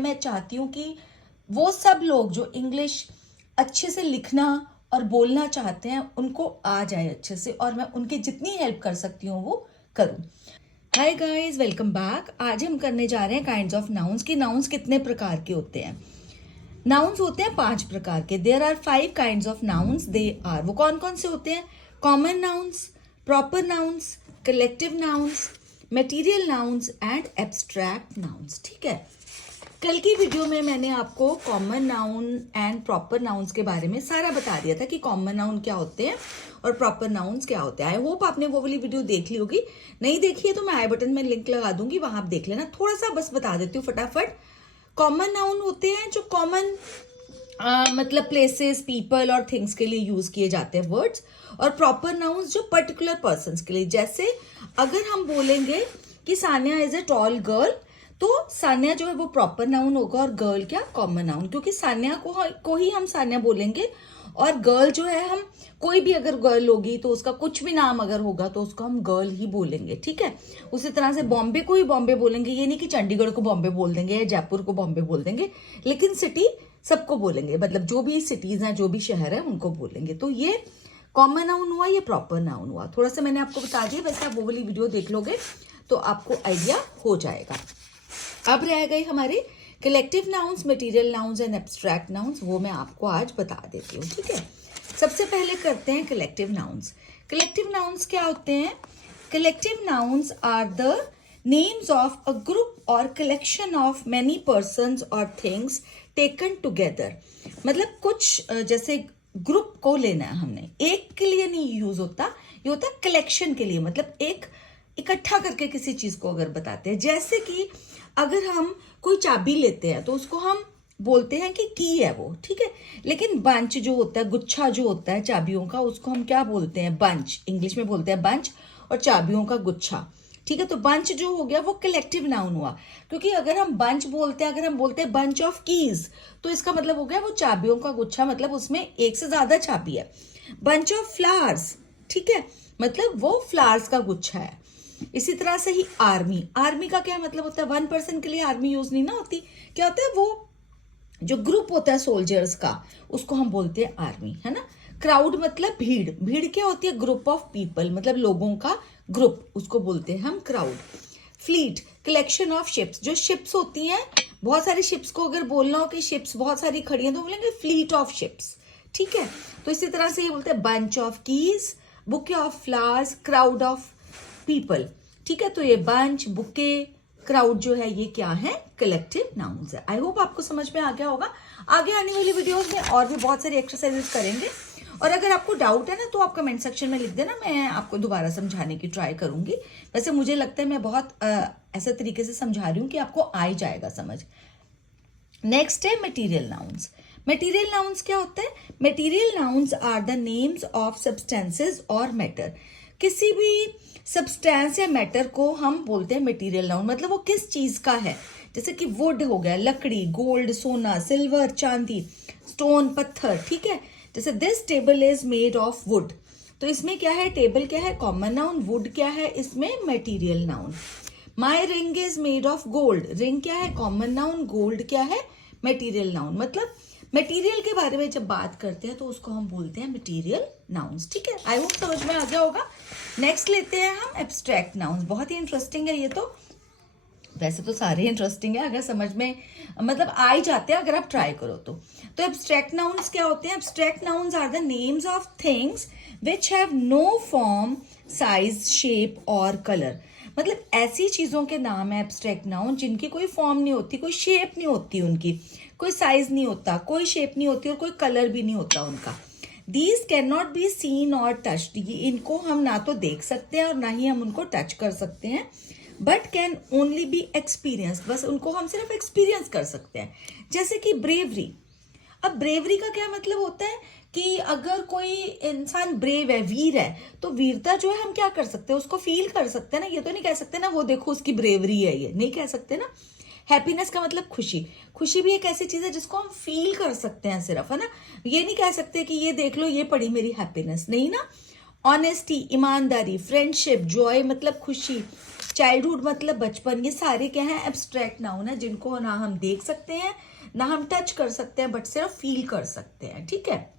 मैं चाहती हूँ कि वो सब लोग जो इंग्लिश अच्छे से लिखना और बोलना चाहते हैं उनको आ जाए अच्छे से, और मैं उनकी जितनी हेल्प कर सकती हूँ वो करूँ। Hi guys, welcome back. आज हम करने जा रहे हैं काइंड्स ऑफ नाउन्स कि नाउन्स कितने प्रकार के होते हैं। नाउन्स होते हैं 5 प्रकार के। There are 5 kinds of nouns. They are, वो कौन कौन से होते हैं? Common nouns, proper nouns, collective nouns, material nouns and abstract nouns. ठीक है, कल की वीडियो में मैंने आपको common noun and proper nouns के बारे में सारा बता दिया था कि कॉमन नाउन क्या होते हैं और प्रॉपर नाउन्स क्या होते हैं। आई होप आपने वो वाली वीडियो देख ली होगी। नहीं देखी है तो मैं आई बटन में लिंक लगा दूंगी, वहां आप देख लेना। थोड़ा सा बस बता देती हूँ फटाफट। कॉमन नाउन होते हैं जो कॉमन मतलब प्लेसेस, पीपल और थिंग्स के लिए यूज किए जाते हैं वर्ड्स। और प्रॉपर नाउन्स जो पर्टिकुलर पर्सन्स के लिए, जैसे अगर हम बोलेंगे कि Sania is a tall girl, तो सानिया जो है वो प्रॉपर नाउन होगा और गर्ल क्या, कॉमन नाउन। क्योंकि सानिया को ही हम सानिया बोलेंगे, और गर्ल जो है, हम कोई भी अगर गर्ल होगी तो उसका कुछ भी नाम अगर होगा तो उसको हम गर्ल ही बोलेंगे। ठीक है, उसी तरह से बॉम्बे को ही बॉम्बे बोलेंगे। ये नहीं कि चंडीगढ़ को बॉम्बे बोल देंगे या जयपुर को बॉम्बे बोल देंगे, लेकिन सिटी सबको बोलेंगे। मतलब जो भी सिटीज हैं, जो भी शहर है, उनको बोलेंगे। तो ये कॉमन नाउन हुआ, ये प्रॉपर नाउन हुआ। थोड़ा सा मैंने आपको बता दिया, वैसे आप वो वाली वीडियो देख लोगे तो आपको आइडिया हो जाएगा। अब रह गए हमारे collective nouns, material nouns and abstract nouns. वो मैं आपको आज बता देती हूँ। ठीक है, सबसे पहले करते हैं कलेक्टिव नाउन्स। कलेक्टिव नाउन्स क्या होते हैं? Collective nouns are the names of a group और कलेक्शन ऑफ मेनी पर्सन्स और थिंग्स टेकन टुगेदर। मतलब कुछ जैसे ग्रुप को लेना है हमने, एक के लिए नहीं यूज होता, ये होता है कलेक्शन के लिए। मतलब एक इकट्ठा करके किसी चीज को अगर बताते हैं, जैसे कि अगर हम कोई चाबी लेते हैं तो उसको हम बोलते हैं कि की है वो। ठीक है, लेकिन बंच जो होता है, गुच्छा जो होता है चाबियों का, उसको हम क्या बोलते हैं? बंच। इंग्लिश में बोलते हैं बंच, और चाबियों का गुच्छा। ठीक है, तो बंच जो हो गया वो कलेक्टिव नाउन हुआ। क्योंकि अगर हम बंच बोलते हैं, अगर हम बोलते हैं बंच ऑफ कीज, तो इसका मतलब हो गया वो चाबियों का गुच्छा, मतलब उसमें एक से ज्यादा चाबी है। बंच ऑफ फ्लावर्स, ठीक है, मतलब वो फ्लावर्स का गुच्छा है। इसी तरह से ही आर्मी, आर्मी का क्या मतलब होता है? 1 पर्सन के लिए आर्मी यूज नहीं ना होती। क्या होता है? वो जो ग्रुप होता है सोल्जर्स का, उसको हम बोलते हैं आर्मी, है ना। क्राउड मतलब भीड़, भीड़ क्या होती है? ग्रुप ऑफ पीपल, मतलब लोगों का ग्रुप, उसको बोलते हैं हम crowd. Fleet, collection of ships, जो शिप्स होती हैं, बहुत सारी शिप्स को अगर बोलना हो कि शिप्स बहुत सारी खड़ी हैं तो बोलेंगे फ्लीट ऑफ शिप्स। ठीक है, तो इसी तरह से ये बोलते हैं bunch of keys, bouquet of flowers, crowd of people. ठीक है, तो ये बंच, बुके, क्राउड जो है, ये क्या है? कलेक्टिव नाउन्स है। आई होप आपको समझ में आ गया होगा। आगे आने वाली वीडियोस में और भी बहुत सारी एक्सरसाइजेस करेंगे, और अगर आपको डाउट है ना तो आप कमेंट सेक्शन में लिख देना, मैं आपको दोबारा समझाने की ट्राई करूंगी। वैसे मुझे लगता है मैं बहुत ऐसे तरीके से समझा रही हूँ कि आपको आ ही जाएगा समझ। नेक्स्ट है मटेरियल नाउन्स। मटेरियल नाउन्स क्या होता है? Material nouns are the names of substances और मैटर। किसी भी सब्सटेंस या मैटर को हम बोलते हैं मटेरियल नाउन। मतलब वो किस चीज का है, जैसे कि वुड हो गया, लकड़ी, गोल्ड, सोना, सिल्वर, चांदी, स्टोन, पत्थर। ठीक है, जैसे this table is made of would, तो इसमें क्या है? टेबल क्या है? Common noun. वुड क्या है? इसमें material noun. My ring is made of gold, ring क्या है? Common noun. गोल्ड क्या है? Material noun. मतलब मटेरियल के बारे में जब बात करते हैं तो उसको हम बोलते हैं मटेरियल नाउन्स। ठीक है, आई होप समझ में आ गया होगा। नेक्स्ट लेते हैं हम एब्स्ट्रैक्ट नाउन्स। बहुत ही इंटरेस्टिंग है ये तो। वैसे तो सारे इंटरेस्टिंग है, अगर समझ में मतलब आ ही जाते हैं अगर आप ट्राई करो तो एब्स्ट्रैक्ट नाउन्स क्या होते हैं? Abstract nouns are the names of things which have no form, size, shape और कलर। मतलब ऐसी चीजों के नाम है एब्स्ट्रैक्ट नाउन जिनकी कोई फॉर्म नहीं होती, कोई शेप नहीं होती, उनकी कोई साइज नहीं होता, कोई शेप नहीं होती और कोई कलर भी नहीं होता उनका। These can not be seen और टच्ड, इनको हम ना तो देख सकते हैं और ना ही हम उनको टच कर सकते हैं। But can only B experience, बस उनको हम सिर्फ एक्सपीरियंस कर सकते हैं। जैसे कि ब्रेवरी। अब ब्रेवरी का क्या मतलब होता है कि अगर कोई इंसान ब्रेव है, वीर है, तो वीरता जो है हम क्या कर सकते हैं? उसको फील कर सकते हैं ना। ये तो नहीं कह सकते ना वो देखो उसकी ब्रेवरी है, ये नहीं कह सकते ना। हैप्पीनेस का मतलब खुशी, खुशी भी एक ऐसी चीज है जिसको हम फील कर सकते हैं सिर्फ, है ना। ये नहीं कह सकते कि ये देख लो ये पड़ी मेरी हैप्पीनेस, नहीं ना। ऑनेस्टी, ईमानदारी, फ्रेंडशिप, जॉय मतलब खुशी, चाइल्डहुड मतलब बचपन, ये सारे क्या है, एब्स्ट्रैक्ट नाउन है जिनको ना हम देख सकते हैं ना हम टच कर सकते हैं, बट सिर्फ फील कर सकते हैं, ठीक है।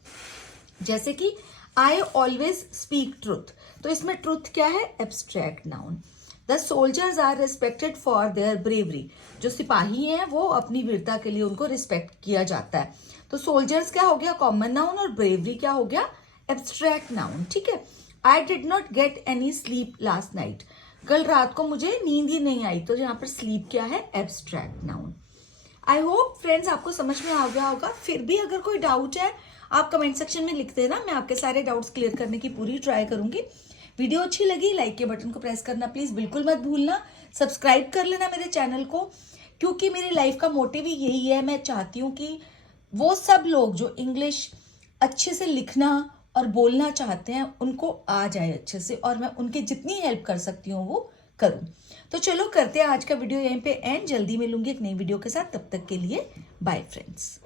जैसे कि आई ऑलवेज स्पीक ट्रुथ, तो इसमें ट्रुथ क्या है, abstract noun. The soldiers are respected for their bravery, जो सिपाही हैं वो अपनी वीरता के लिए उनको रिस्पेक्ट किया जाता है। तो सोल्जर्स क्या हो गया, कॉमन नाउन, और ब्रेवरी क्या हो गया, एब्स्ट्रैक्ट नाउन, ठीक है। I did not get any sleep last night, कल रात को मुझे नींद ही नहीं आई, तो यहाँ पर स्लीप क्या है, abstract noun. I hope friends आपको समझ में आ गया होगा। फिर भी अगर कोई डाउट है आप कमेंट सेक्शन में लिख देना, मैं आपके सारे डाउट्स क्लियर करने की पूरी ट्राई करूंगी। वीडियो अच्छी लगी लाइक के बटन को प्रेस करना प्लीज बिल्कुल मत भूलना, सब्सक्राइब कर लेना मेरे चैनल को, क्योंकि मेरी लाइफ का मोटिव ही यही है। मैं चाहती हूँ कि वो सब लोग जो इंग्लिश अच्छे से लिखना और बोलना चाहते हैं उनको आ जाए अच्छे से, और मैं उनकी जितनी हेल्प कर सकती हूँ वो करूँ। तो चलो करते हैं आज का वीडियो यहीं पे एंड, जल्दी मिलूंगी एक नई वीडियो के साथ, तब तक के लिए बाय फ्रेंड्स।